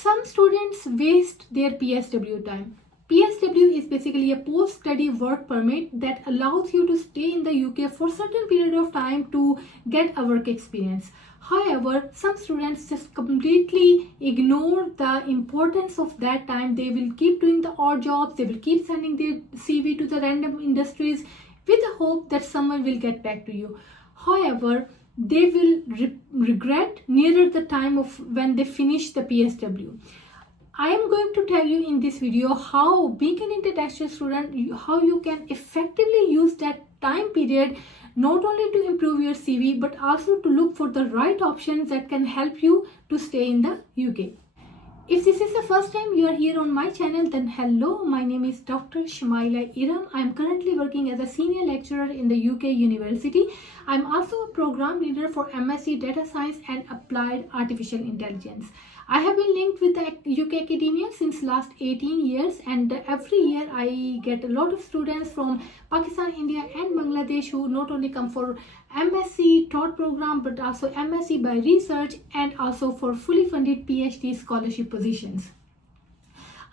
Some students waste their PSW time. PSW is basically a post-study work permit that allows you to stay in the UK for a certain period of time to get a work experience. However, some students just completely ignore the importance of that time. They will keep doing the odd jobs, they will keep sending their CV to the random industries with the hope that someone will get back to you. However, they will regret nearer the time of when they finish the PSW. I am going to tell you in this video how, being an international student, how you can effectively use that time period not only to improve your CV but also to look for the right options that can help you to stay in the UK. If this is the first time you are here on my channel, then hello, my name is Dr. Shmaila Iram. I am currently working as a senior lecturer in the UK University. I am also a program leader for MSc Data Science and Applied Artificial Intelligence. I have been linked with the UK academia since last 18 years, and every year I get a lot of students from Pakistan, India and Bangladesh who not only come for MSc taught program but also MSc by research and also for fully funded PhD scholarship positions.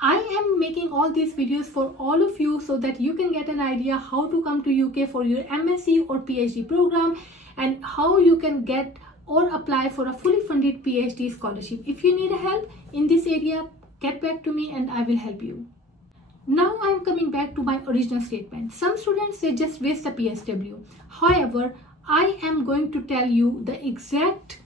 I am making all these videos for all of you so that you can get an idea how to come to UK for your MSc or PhD program and how you can get or apply for a fully funded PhD scholarship. If you need help in this area, get back to me and I will help you. Now I am coming back to my original statement. Some students, they just waste the PSW. However, I am going to tell you the exact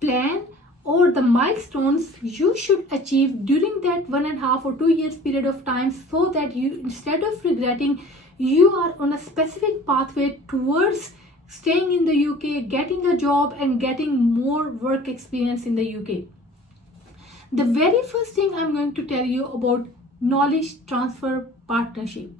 plan or the milestones you should achieve during that 1.5 or 2 years period of time, so that you, instead of regretting, you are on a specific pathway towards staying in the UK, getting a job and getting more work experience in the UK. The very first thing I'm going to tell you about knowledge transfer partnership.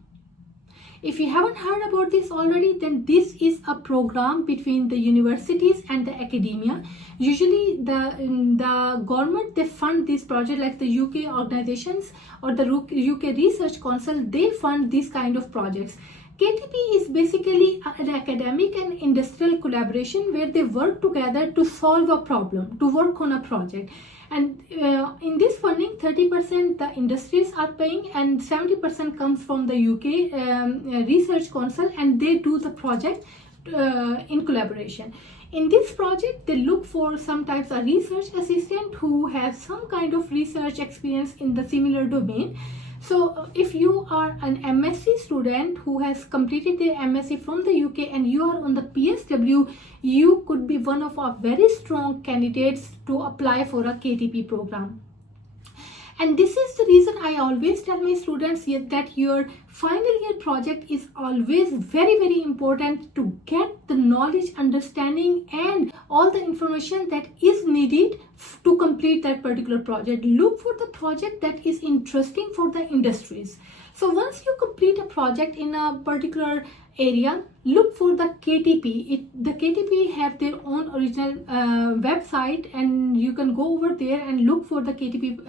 If you haven't heard about this already, then this is a program between the universities and the academia. Usually the government, they fund this project, like the UK organizations or the UK Research Council, they fund these kind of projects. KTP is basically an academic and industrial collaboration where they work together to solve a problem, to work on a project. And in this funding, 30% the industries are paying and 70% comes from the UK Research Council, and they do the project in collaboration. In this project, they look for sometimes a research assistant who has some kind of research experience in the similar domain. So if you are an MSc student who has completed their MSc from the UK and you are on the PSW, you could be one of our very strong candidates to apply for a KTP program. And this is the reason I always tell my students that your final year project is always very, very important to get the knowledge, understanding and all the information that is needed to complete that particular project. Look for the project that is interesting for the industries. So once you complete a project in a particular area, look for the KTP. The KTP have their own original website, and you can go over there and look for the KTP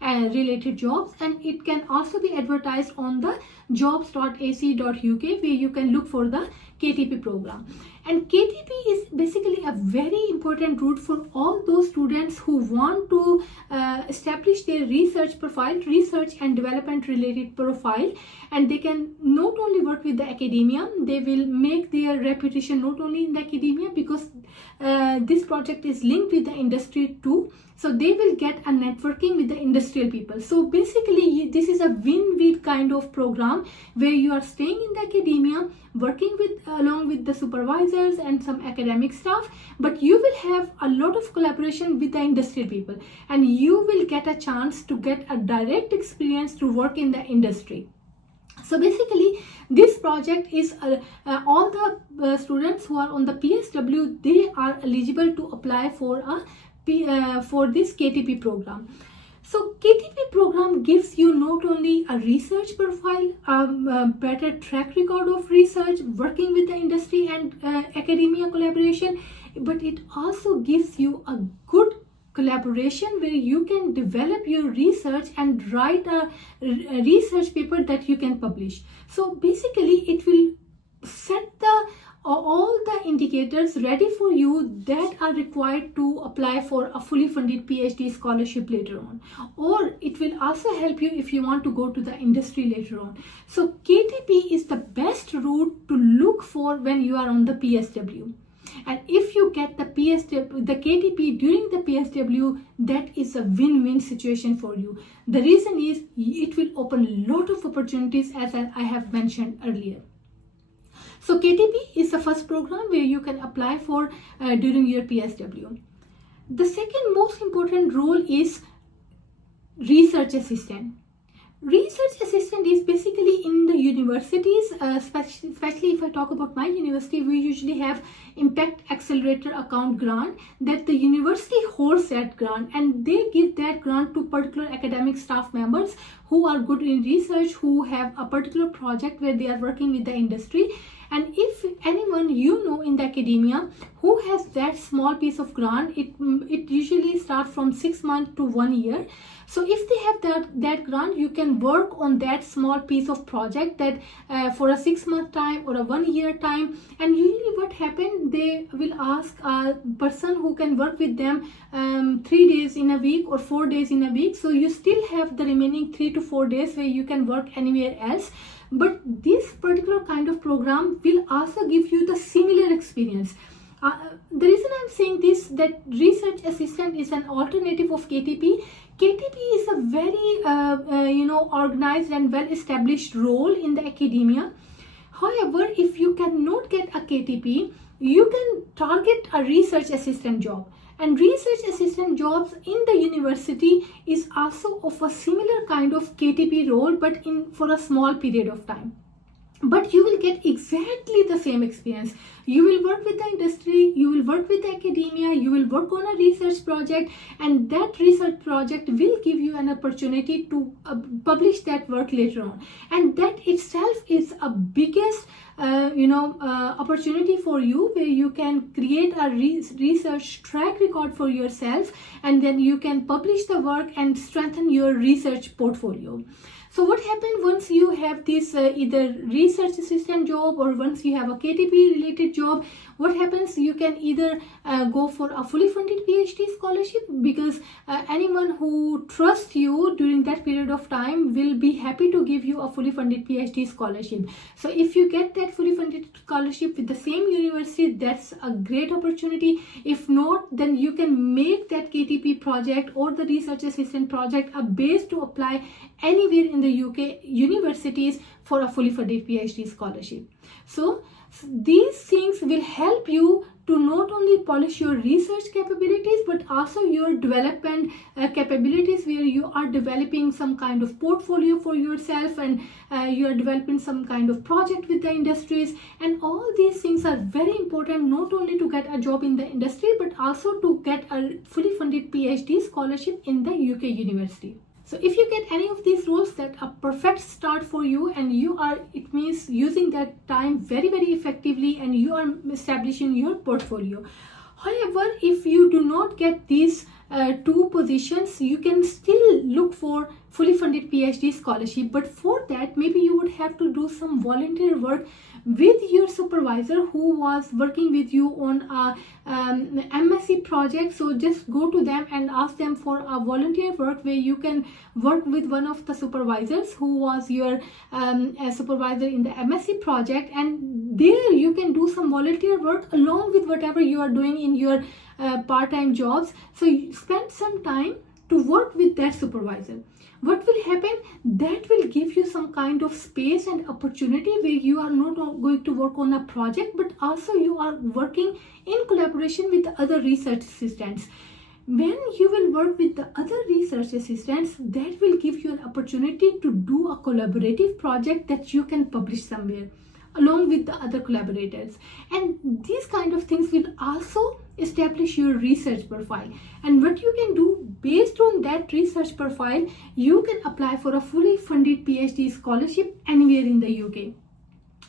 related jobs, and it can also be advertised on the jobs.ac.uk where you can look for the KTP program. And KTP is basically a very important route for all those students who want to establish their research profile, research and development related profile, and they can not only work with the academia, they will make their reputation not only in the academia, because this project is linked with the industry too. So they will get a networking with the industrial people. So basically this is a win-win kind of program where you are staying in the academia, working with along with the supervisors and some academic staff, but you will have a lot of collaboration with the industrial people, and you will get a chance to get a direct experience to work in the industry. So basically this project is all the students who are on the PSW, they are eligible to apply for this KTP program. So KTP program gives you not only a research profile, a better track record of research, working with the industry and academia collaboration, but it also gives you a good collaboration where you can develop your research and write a research paper that you can publish. So basically it will set the are all the indicators ready for you that are required to apply for a fully funded PhD scholarship later on. Or it will also help you if you want to go to the industry later on. So KTP is the best route to look for when you are on the PSW. And if you get the KTP during the PSW, that is a win-win situation for you. The reason is it will open a lot of opportunities, as I have mentioned earlier. So KTP is the first program where you can apply for during your PSW. The second most important role is research assistant. Research assistant is basically in the universities, especially if I talk about my university, we usually have Impact Accelerator account grant that the university holds that grant, and they give that grant to particular academic staff members who are good in research, who have a particular project where they are working with the industry. And if anyone you know in the academia who has that small piece of grant, it usually starts from 6 months to 1 year. So if they have that grant, you can work on that small piece of project that for a 6 month time or a 1 year time. And usually what happens, they will ask a person who can work with them 3 days in a week or 4 days in a week. So you still have the remaining 3 to 4 days where you can work anywhere else. But this particular kind of program will also give you the similar experience. The reason I'm saying this, that research assistant is an alternative of KTP. KTP is a very organized and well established role in the academia. However, if you cannot get a KTP, you can target a research assistant job. And research assistant jobs in the university is also of a similar kind of KTP role, but for a small period of time. But you will get exactly the same experience. You will work with the industry, you will work with the academia, you will work on a research project, and that research project will give you an opportunity to publish that work later on. And that itself is a biggest opportunity for you, where you can create a research track record for yourself, and then you can publish the work and strengthen your research portfolio. So what happens once you have this either research assistant job or once you have a KTP related job, what happens, you can either go for a fully funded PhD scholarship, because anyone who trusts you during that period of time will be happy to give you a fully funded PhD scholarship. So if you get that fully funded scholarship with the same university, that's a great opportunity. If not, then you can make that KTP project or the research assistant project a base to apply anywhere in the UK universities for a fully funded PhD scholarship. So these things will help you to not only polish your research capabilities, but also your development capabilities, where you are developing some kind of portfolio for yourself, and you are developing some kind of project with the industries. And all these things are very important, not only to get a job in the industry, but also to get a fully funded PhD scholarship in the UK university. So if you get any of these roles, that a perfect start for you, and it means using that time very, very effectively, and you are establishing your portfolio. However, if you do not get these two positions, you can still look for fully funded PhD scholarship. But for that, maybe you would have to do some volunteer work with your supervisor who was working with you on a MSc project. So just go to them and ask them for a volunteer work, where you can work with one of the supervisors who was your supervisor in the MSc project, and there you can do some volunteer work along with whatever you are doing in your part-time jobs. So you spend some time to work with that supervisor. What will happen? That will give you some kind of space and opportunity, where you are not going to work on a project, but also you are working in collaboration with the other research assistants. When you will work with the other research assistants, that will give you an opportunity to do a collaborative project that you can publish somewhere along with the other collaborators. And these kind of things will also establish your research profile. And what you can do based on that research profile, you can apply for a fully funded PhD scholarship anywhere in the UK.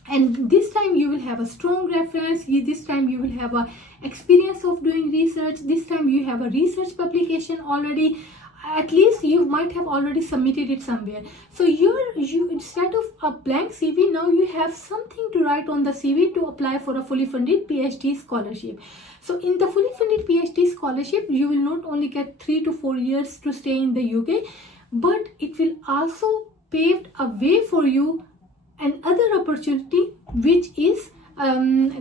And this time you will have a strong reference, this time you will have a experience of doing research, this time you have a research publication already. at least you might have already submitted it somewhere. So you instead of a blank CV, now you have something to write on the CV to apply for a fully funded PhD scholarship. So in the fully funded PhD scholarship, you will not only get 3 to 4 years to stay in the UK, but it will also pave a way for you another opportunity, which is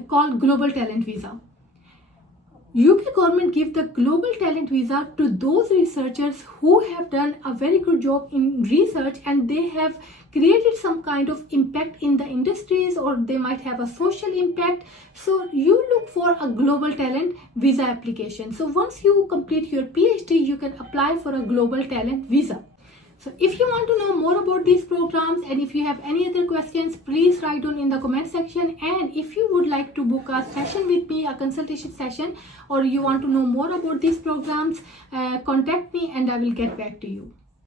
called Global Talent Visa. UK government gives the Global Talent Visa to those researchers who have done a very good job in research and they have created some kind of impact in the industries, or they might have a social impact. So you look for a Global Talent Visa application. So once you complete your PhD, you can apply for a Global Talent Visa. So if you want to know more about these programs, and if you have any other questions, please write down in the comment section. And if you would like to book a session with me, a consultation session, or you want to know more about these programs, contact me and I will get back to you.